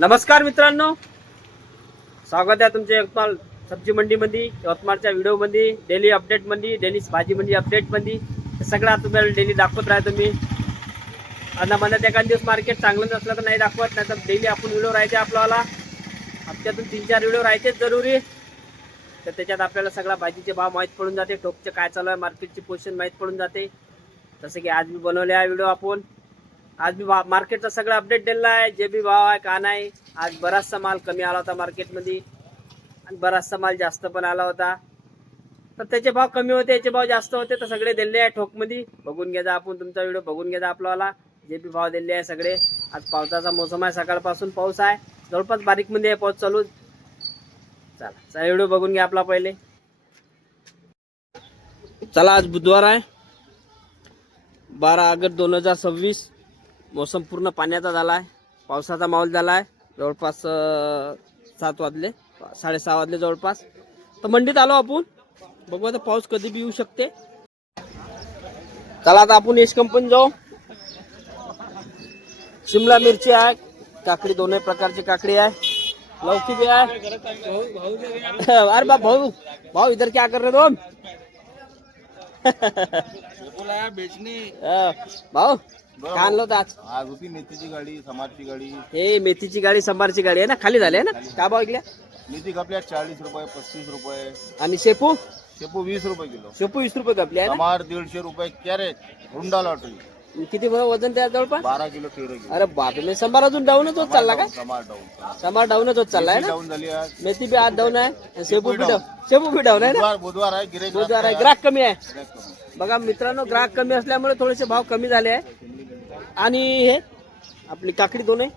नमस्कार मित्रांनो, स्वागत आहे तुमच्या यवतमाळ सब्जी मंडीमध्ये, यवतमाळच्या व्हिडिओमध्ये, डेली अपडेटमध्ये, डेली भाजी मंडी अपडेटमध्ये. सगळं तुम्हाला डेली दाखवत राहतो मी. आणि म्हणत एखाद दिवस मार्केट चांगलं नसलं तर नाही दाखवत, नाही तर डेली आपण व्हिडिओ राहायचे आपल्याला. हप्त्यातून 3-4 व्हिडिओ राहायचेच जरुरी. तर त्याच्यात आपल्याला सगळा भाजीचे भाव माहीत पडून जाते, टोकचे काय चालू आहे, मार्केटची पोझिशन माहीत पडून जाते. जसं की आज मी बनवले आहे व्हिडिओ आपण. आज मी मार्केटचा सगळं अपडेट दिलेला आहे, जे बी भाव आहे का नाही. आज बराचसा माल कमी आला होता मार्केटमध्ये आणि बराचसा माल जास्त पण आला होता. तर त्याचे भाव कमी होते, याचे भाव जास्त होते, तर सगळे दिले आहे ठोकमध्ये. बघून घ्या आपण, तुमचा व्हिडिओ बघून घ्या आपल्याला. जे बी भाव दिले आहे सगळे. आज पावसाचा मोसम आहे, सकाळपासून पाऊस आहे, जवळपास बारीकमध्ये आहे पाऊस चालू. चला व्हिडिओ बघून घ्या आपला पहिले. चला, आज बुधवार आहे, 12 ऑगस्ट 2026. मोसम पूर्ण पाण्याचा झाला आहे, पावसाचा माहोल झाला आहे. जवळपास 7 वाजले, 6:30 वाजले जवळपास. तर मंडीत आलो आपण. बघू आता पाऊस कधी बी येऊ शकते. चला आता आपण यश कंपनी जाऊ. शिमला मिरची आहे, काकडी, दोन्ही प्रकारची काकडी आहे, लौकी भी आहे. अरे बाप भाऊ, भाऊ इधर क्या कर रहे तुम? बेचणे भाऊ काय आणलं होतं आज? आज होती मेथीची गाडी, समारची गाडी. हे मेथीची गाडी, संभारची गाडी आहे ना, खाली झाली आहे ना. काय भाव ऐकल्या? मेथी कपल्या 40 रुपये, 35 रुपये. आणि शेपू? शेपू 20 रुपये किलो. शेपू 20 रुपये कपली आहे ना. समार 150 रुपये कॅरेट. हुंडा लॉटरी किती वजन त्या जवळपास? 12 किलो 13 किलो. अरे बापरे, संभार अजून डाऊनच होत चालला का? समार डाऊन. संभार डाऊनच होत चाललाय ना. डाऊन झाली आज. मेथी बी आज डाऊन आहे, आणि शेपू बी डाऊन. शेपू बी डाऊन आहे ना. बुधवार आहे, गिरेक बुधवार आहे, ग्राहक कमी आहे. बघा मित्रांनो, ग्राहक कमी असल्यामुळे थोडेसे भाव कमी झाले आहे. आणि हे आपली काकडी दोन्ही.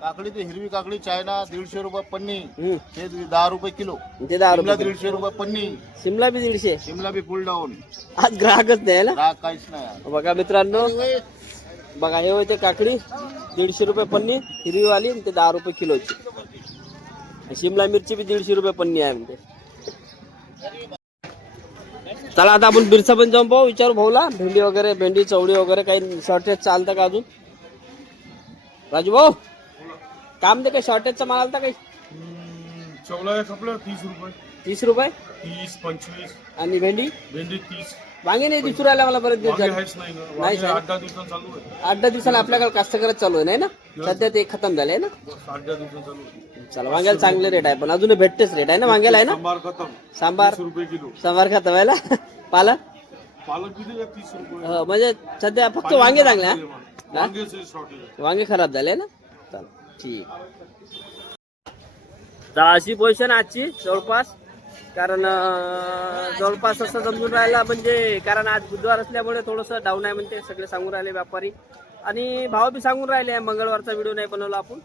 काकडी ती हिरवी काकडी चायना 150 रुपये पन्नी. हम्म, हे 10 रुपये किलो. ते 10 शिमला रुपये. 150 रुपये पन्नी. शिमला बी 150. शिमला बी फुल डाऊन. आज ग्राहकच नाही आहे ना. राग काहीच नाही. बघा मित्रांनो, बघा हे होते काकडी 150 रुपये पन्नी हिरवीवाली, आणि ते 10 रुपये किलोची. शिमला मिरची बी 150 रुपये पन्नी आहे म्हणते. चला आता आपण बिरसा पण जाऊन पाहू, विचारू भाऊला. भेंडी वगैरे, भेंडी चवडी वगैरे काही शॉर्टेज चालतं का अजून? राजू भाऊ, काम दे, काही शॉर्टेजचा माल आलता काही? चवला कपडा 30 रुपये, 30 रुपये. 30, 25. आणि भेंडी? भेंडी 30. वांगे नाही दिसू राहिला मला बरेच दिवस वांगे झाले. आहेच नाही ना. नाही वांगे सर. 8-10 दिवसांत चालू आहे. 8-10 दिवसाला आपल्याकडे कास्तकरच चालू आहे, नाही ना? सध्या ते खतम झाले ना. 8-10 दिवसांत चालू आहे. चला, वांग्याला चांगले रेट आहे, पण अजून भेटतेच रेट आहे ना वांग्याला, आहे ना. सांबार खतम. सांबार 30 रुपये किलो. सांबार खतम आहे ना. पालक पालक किती आहे? 30 रुपये. म्हणजे सध्या फक्त वांगे चांगले. हा? वांग्याचे शॉर्टेज आहे. वांगे खराब झाले ना. चला ठीक. तर अशी पोझिशन आजची जवळपास. कारण जवळपास असं समजून राहिला, म्हणजे कारण आज बुधवार असल्यामुळे थोडंसं डाऊन आहे म्हणते सगळे सांगून राहिले व्यापारी. आणि भाव बी सांगून राहिले. मंगळवारचा व्हिडिओ नाही बनवला आपण,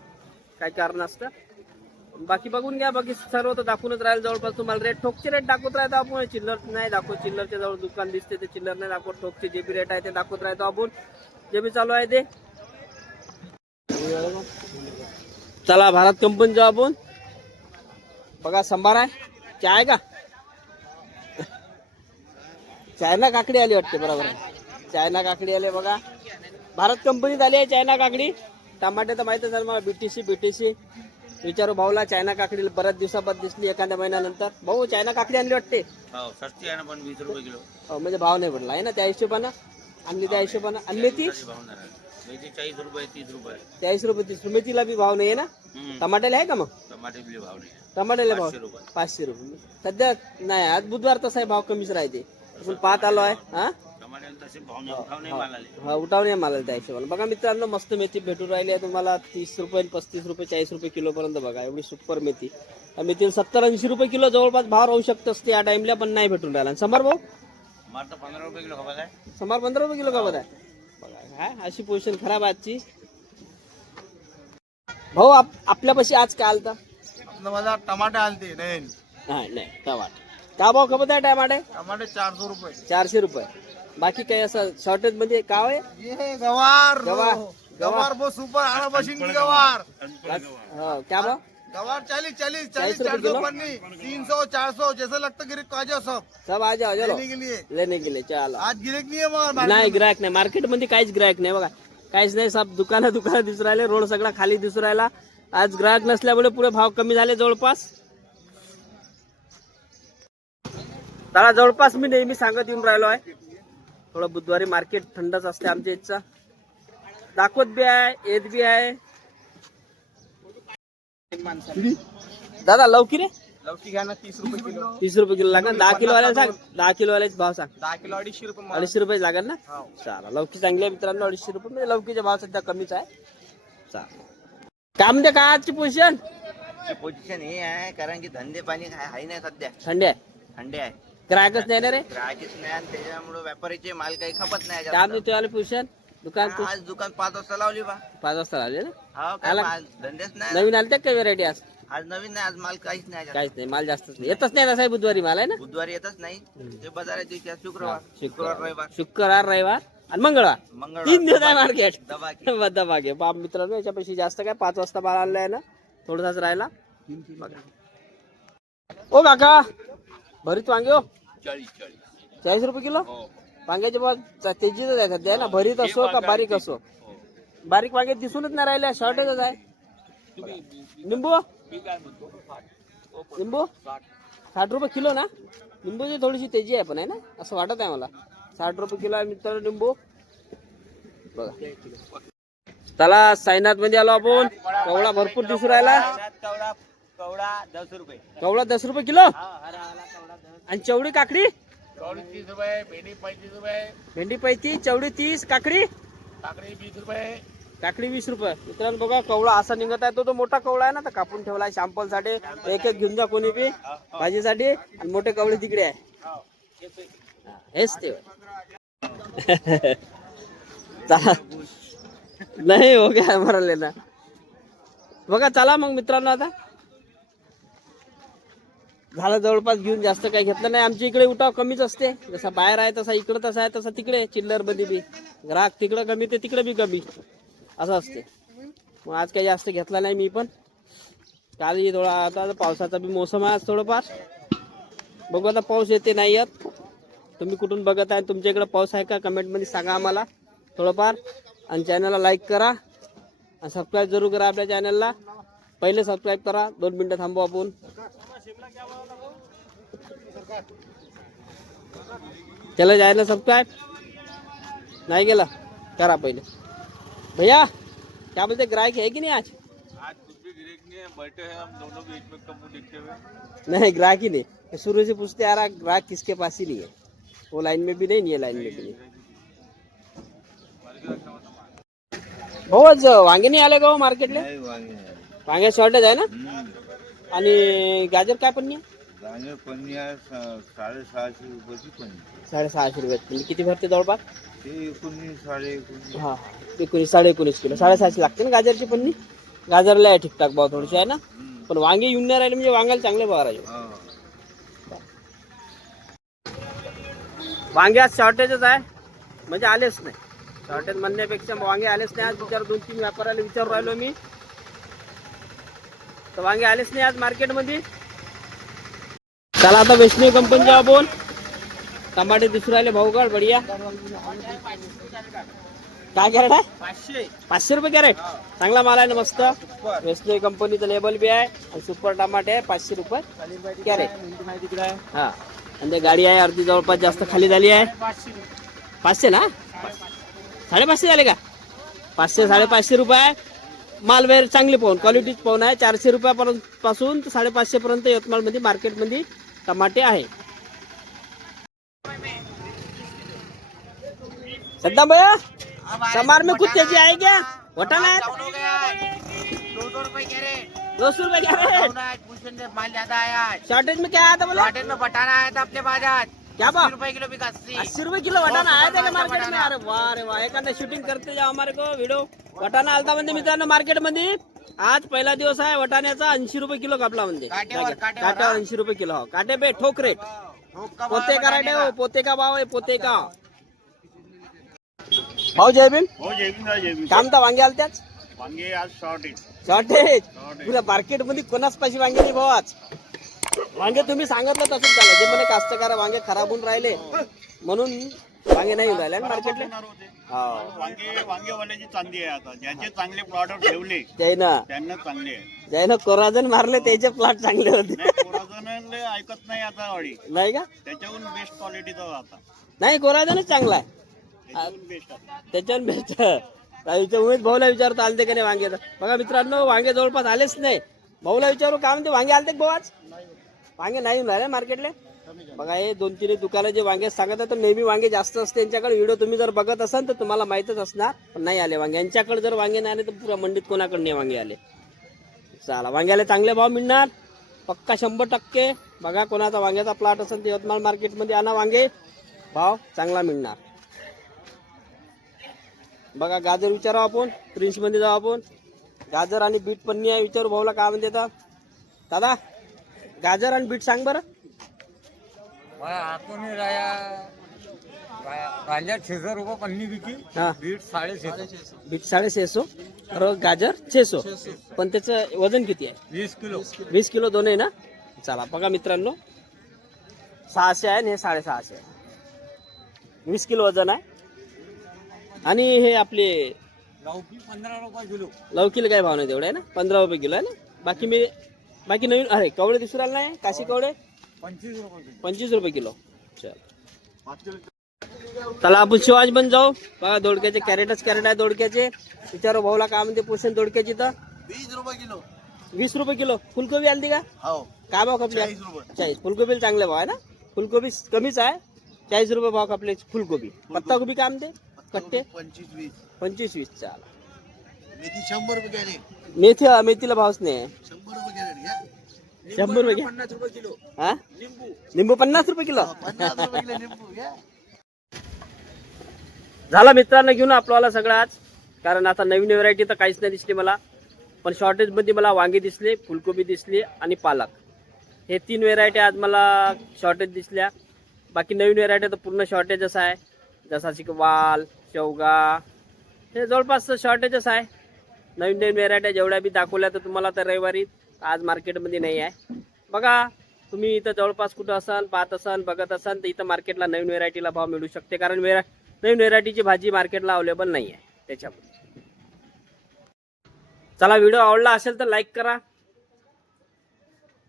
काय कारण असतं. बाकी बघून घ्या, बाकी सर्व तर दाखवूनच राहील जवळपास तुम्हाला. रेट ठोकचे रेट दाखवत राहतो आपण, चिल्लर नाही दाखवत. चिल्लरच्या जवळ दुकान दिसते ते चिल्लर नाही दाखवत. ठोकचे जे बी रेट आहे ते दाखवत राहतो आपण, जे बी चालू आहे ते. चला भारत कंपनी जाऊ आपण. बघा संभार आहे, चाय का? चायना काकडी आली वाटते, बरोबर आहे. चायना काकडी आली बघा, भारत कंपनीत आली आहे चायना काकडी. टमाटे तर माहितच आहे मला, बीटीसी. विचारू भाऊला, चायना काकडी बऱ्याच दिवसाबाद दिसली, एखाद्या महिन्यानंतर. भाऊ चायना काकडी आणली वाटते. हो, सस्ती आहे ना, पण 20 रुपये किलो. म्हणजे भाव नाही पडला आहे ना त्या हिशोबानं. आणली त्या हिशोबानं. आणि मेथी? मेथी 40 रुपये, 30 रुपये. 40 रुपये 30 रुपये. मेथीला बी भाव नाही आहे ना. टमाट्याला आहे का मग? टमाटे बी भाव नाही. टमाट्याला भाव 500 रुपये सध्या नाही. आज बुधवार तसा आहे, भाव कमीच राहते. आपण पाहत आलो आहे. हा, टमाट्याला तसे भाव नाही, उठाव नाही माल आले. हा, उठाव नाही मालाला त्या हिशोबाने. बघा मित्रांनो, मस्त मेथी भेटून राहिली आहे तुम्हाला 30 रुपये, 35 रुपये, 40 रुपये किलो पर्यंत. बघा एवढी सुपर मेथी. मेथी 70-80 रुपये किलो जवळपास भाव राहू शकत असते या टाइमला, पण नाही भेटून राहिला. संभार भाऊ? मात्र 15 रुपये किलो खपत आहे. संभार 15 रुपये किलो का आहे. बघा काय अशी पोझिशन खराब आहे आजची. भाऊ आपल्यापाशी आज काय आलता? मला टमाटे आलते. नाही टमाटे का भाव खपत आहे? टमाटे 400 रुपये. 400 रुपये. बाकी काही असं शॉर्टेज मध्ये काय आहे? ये गवार गवार गवार बहुत सुपर आना मशीन की गवार. हो, क्या भाव? गवार 40 40 40 रुपये किलो? 400 पन्नी 300 400 जैसा लगता गिरक को आ जाओ सब आ जाओ चलो लेने के लिए. लेने के लिए. चलो. आज गिरक नहीं है मगर नाही ग्राहक नाही मार्केट मध्ये, काहीच ग्राहक नाही. बघा काहीच नाही, सब दुकानं दिसू राहिले. रोड सगळा खाली दिसू राहिला. आज ग्राहक नसल्यामुळे पुढे भाव कमी झाले जवळपास. त्याला जवळपास मी नेहमी सांगत येऊन राहिलो आहे, थोडं बुधवारी मार्केट थंडच असते आमच्या इथचा. दाखवत बी आहे, येत बी आहे. दादा लवकी रे, लौकी घ्या ना 30 रुपये किलो. 30 रुपये किलो लागेल. 10 किलो वाल्याला सांग, 10 किलो वाल्याचे भाव सांग. 10 किलो 250 रुपये. 250 रुपये लागेल ना. हो. चालेल, लवकी चांगली आहे मित्रांनो. 250 रुपये म्हणजे लवकीचा भाव सध्या कमीच आहे. चालेल. काय म्हणते काय आजची पोझिशन? पोझिशन हे आहे कारण की धंदे पाणी आहे नाही सध्या. थंडी आहे, थंडे आहे, ग्राहकच नाही ना रे. ग्राहकच नाही आणि त्याच्यामुळे व्यापारीचे माल काही खपत नाही काय जास्त. म्हणते वाले पोझिशन? दुकान तू आज दुकान 5 वाजता लावली बा. 5 वाजता लागले ना. हो काय आला- माल धंदेच नाही. नवीन आलते का व्हेरायटी आज? आज नवीन नाही, आज माल काहीच नाही जास्त. काहीच नाही, माल जास्तच नाही. येतच नाही तसा बुधवारी माल आहे ना. बुधवारी येतच नाही, ते बाजारात दिवशी शुक्रवार रविवार शुक्रवार रविवार आणि मंगळवार, मंगळवार 3 दिवस आहे मार्केट. दबा दबागे बाप मित्रांनो, याच्यापेक्षा जास्त काय. 5 वाजता माल आणलाय ना, थोडासाच राहिला बघा. ओ काका, भरीत वांगे हो 40 रुपये किलो. वांग्याचे भाव तेजीच आहे सध्या ना. भरीत असो का बारीक असो, बारीक वांगे दिसूनच नाही राहिले, शॉर्टेजच आहे. निंबू निंबू 60 रुपये किलो ना. निंबूची थोडीशी तेजी आहे पण आहे ना, असं वाटत आहे मला. 60 रुपये किलो आहे मित्रांनो निंबू बघा. त्याला साईनाथ मध्ये आलो आपण. कवळा भरपूर दिसू राहिला. कवडा 10 रुपये. कवळा 10 रुपये किलो. आणि चवडी काकडी 30 रुपये, भेंडी 35 रुपये, भेंडी 35, चवडी 30, काकडी काकडी 20 रुपये. काकडी 20 रुपये. मित्रांनो बघा, कवळा असा निघत आहे. तो मोठा कवळा आहे ना, तर कापून ठेवला आहे सॅम्पल साठी. एक एक घेऊन जा कोणी बी भाजीसाठी. आणि मोठे कवळे तिकडे आहे. हेच ते नाही हो काय मराले ना. बघा चला मग मित्रांनो, आता झालं जवळपास घेऊन. जास्त काही घेतलं नाही. आमच्या इकडे उठाव कमीच असते. जसा बाहेर आहे तसा इकडे, तसा आहे तसा तिकडे. चिल्लर मध्ये बी ग्राहक तिकडे कमी ते तिकडे बी कमी, असं असते. मग आज काही जास्त घेतला नाही मी पण. काल थोडा आता पावसाचा बी मोसम आहे आज थोडंफार. बघू आता पाऊस येते नाही येत. तुम्ही कुठून बघत आहे, तुमच्या इकडे पाऊस आहे का, कमेंटमध्ये सांगा आम्हाला थोडंफार. आणि चॅनलला लाईक करा आणि सबस्क्राईब जरूर करा आपल्या चॅनलला. पहिले सबस्क्राईब करा. 2 मिनिटं थांबू आपण. चला चॅनल सबस्क्राईब नाही केला करा पहिले. भैया क्या बोलते, ग्राहक है कि नहीं आज? आज कुछ भी गिराक नहीं है, बैठे हैं हम दोनों भी एक में कम दिखते हुए. नहीं, ग्राहक ही नहीं. शुरू से पूछते आ रहा ग्राहक किसके पास ही नहीं है. वो लाइन में भी नहीं, ये लाइन में भी नहीं. भाऊ आज वांगे नाही आले का हो मार्केटला? वांगे शॉर्टेज आहे ना. आणि गाजर काय पण नाही? गाजर पन्नी आहे 650 रुपयाची पन्नी. 650 रुपये. म्हणजे किती भरते जवळपास? ते 19 19.5. हा 19 19.5 किलो. 650 लागते ना गाजरची पन्नी. गाजरला आहे ठीकठाक भाव थोडीशी आहे ना. पण वांगे येऊन नाही राहिले म्हणजे वांग्याला चांगले भाव राहिले. वांगे आज शॉर्टेजच आहे, म्हणजे आलेच नाही. शॉर्टेज म्हणण्यापेक्षा वांगे आलेच नाही आज. 2-3 व्यापाऱ्याला विचारून राहिलो मी, तर वांगे आलेच नाही आज मार्केटमध्ये. चला आता वैष्णवी कंपनीच्या आपण. टमाटे दिसू राहिले भाऊ काढ बढिया. काय कॅरेट आहे? 500 रुपये कॅरेट. चांगला माल आहे ना, मस्त. वैष्णवी कंपनीचं लेबल बी आहे. आणि सुपर टमाटे आहे 500 रुपये कॅरेट. हा, आणि ते गाडी आहे अर्धी जवळपास जास्त खाली झाली आहे. 500 ना, 550 झाले का? 500 550 रुपये. मालवेर चांगली पाहून, क्वालिटी पाहून आहे. 400 रुपयापर्यंत पासून तर 550 पर्यंत यवतमाळ मध्ये मार्केटमध्ये टमाटे आहे. सद्दाम भैया, समार में कुछ तेजी आई क्या? वटाना है 200 रुपये कैरेट. 200 रुपये कैरेट. माल ज्यादा आया है. शॉर्टेज में क्या आया था बोला? मार्केट में बटाना आया था अपने बाजार. क्या भाव? 80 रुपये किलो बिका. 80 रुपये किलो वटाना आया था मार्केट में. अरे वाह रे वाह, एखादा शूटिंग करते जाओ हमारे को व्हिडिओ. वटाना आलता म्हणजे मित्रांनो मार्केट मध्ये. आज पहिला दिवस आहे वटाण्याचा. 80 रुपये किलो कापला म्हणजे. काट्यावर 80 रुपये किलो. हो, काटे पे ठोक रेट. पोते का रेट आहे, पोते का भाव आहे, पोते का भाऊ. जय भीम. हो जयवीन काम तर वांगे आलत्याच. वांगे आज शॉर्टेज. शॉर्टेज तुला मार्केट मध्ये कोणाच पाशी वांगे नाही भाऊ आज. वांगे तुम्ही सांगितलं तसंच झालं. जे म्हणे कास्तकार वांगे खराब होऊन राहिले म्हणून वांगे नाही येऊन राहिले मार्केटला. हो वांगेवाल्याची चांदी आहे आता. ज्याचे चांगले प्रॉडक्ट ठेवले ते ना त्यांना चांगले आहे. ज्यानं कोराजन मारले त्याचे प्लॉट चांगले होते नाही कोराजन ऐकत नाही आता वाडी. नाही का? त्याच्याहून बेस्ट क्वालिटीचा आता. नाही कोराजनच चांगला आहे त्याच्याहून बेस्ट आता. त्याच्यावर बेस्ट. उमेश भाऊला विचारतो आलते का नाही वांगे. बघा मित्रांनो वांगे जवळपास आलेच नाही. भाऊला विचारू काय म्हणते वांगे आलते का भाऊ आज? वांगे नाही राहिले मार्केटले. बघा हे 2-3 दुकानं जे वांगे सांगत तर नेहमी वांगे जास्त असते यांच्याकडे. व्हिडिओ तुम्ही जर बघत असाल तर तुम्हाला माहीतच असणार. पण नाही आले वांगे यांच्याकडे. जर वांगे नाही आले तर पुरा मंडीत कोणाकडे नाही वांगे आले. चला वांग्याला चांगले भाव मिळणार पक्का 100%. बघा कोणाचा वांग्याचा प्लॉट असेल तर यवतमाळ मार्केटमध्ये आणा वांगे. भाव चांगला मिळणार. बघा गाजर विचारावं आपण. प्रिन्समध्ये जाऊ आपण. गाजर आणि बीट पन्नी आहे. विचारू भाऊला काय म्हणते दादा. गाजर आणि बीट सांग बरं. गाजर 600 रुपये पन्नी विकी. हा बीट 650. बीट 650 और गाजर 600. पण त्याचं वजन किती आहे? 20 किलो. 20 किलो दोन आहे ना. चला बघा मित्रांनो 600 आहे आणि हे 650 आहे. 20 किलो वजन आहे. आणि हे आपले लौकी 15 रुपये किलो. लौकीला काय भाव नाही तेवढे आहे ना. 15 रुपये किलो आहे ना. बाकी नवीन अरे कवडे दिसून राहिले नाही. काशी कवडे 25 रुपये किलो. 25 रुपये किलो. चल चला आपण शिवाज बन जाऊ. बघा दोडक्याचे कॅरेट आहे दोडक्याचे. विचारू भाऊला काय म्हणते पोषण दोडक्याची. तर 20 रुपये किलो. 20 रुपये किलो. फुलकोबी आलती का? हो काय भाव खपली? 40 रुपये. 40. फुलकोबीला चांगले भाव आहे ना. फुलकोबी कमीच आहे. 40 रुपये भाव खपले फुलकोबी. पत्ताकोबी काय म्हणते? कट्टे 25-20. 25-20. चाला मेथी 100 रुपये कॅरेट. मेथीला भावच नाही आहे. 100 रुपये कॅरेट घ्या. 100 रुपये घ्या. 50 रुपये किलो. हा लिंबू 50 रुपये किलो. 50 रुपये किलो लिंबू घ्या. झाला मित्रांनो घेऊन आपल्याला सगळं आज. कारण आता नवीन व्हरायटी तर काहीच नाही दिसली मला. पण शॉर्टेजमध्ये मला वांगे दिसले, फुलकोबी दिसली आणि पालक. हे 3 व्हेरायटी आज मला शॉर्टेज दिसल्या. बाकी नवीन व्हेरायटी तर पूर्ण शॉर्टेजच आहे. जसा की वाल, शेवगा हे जवळपास शॉर्टेजच आहे. नवीन व्हेरायटी जेवढ्या बी दाखवल्या तर तुम्हाला तर रविवारी आज मार्केटमध्ये नाही आहे. बघा तुम्ही इथं जवळपास कुठं असाल, पाहत असाल, बघत असाल तर इथं मार्केटला नवीन व्हेरायटीला भाव मिळू शकते. कारण नवीन व्हेरायटीची भाजी मार्केटला अवेलेबल नाही आहे त्याच्यामुळे. चला व्हिडिओ आवडला असेल तर लाईक करा.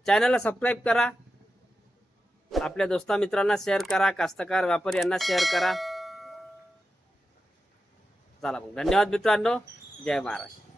चॅनलला सबस्क्राईब करा. आपल्या दोस्ता मित्रांना शेअर करा. कास्तकार व्यापारी यांना शेअर करा. चला मग धन्यवाद मित्रांनो. जय महाराष्ट्र.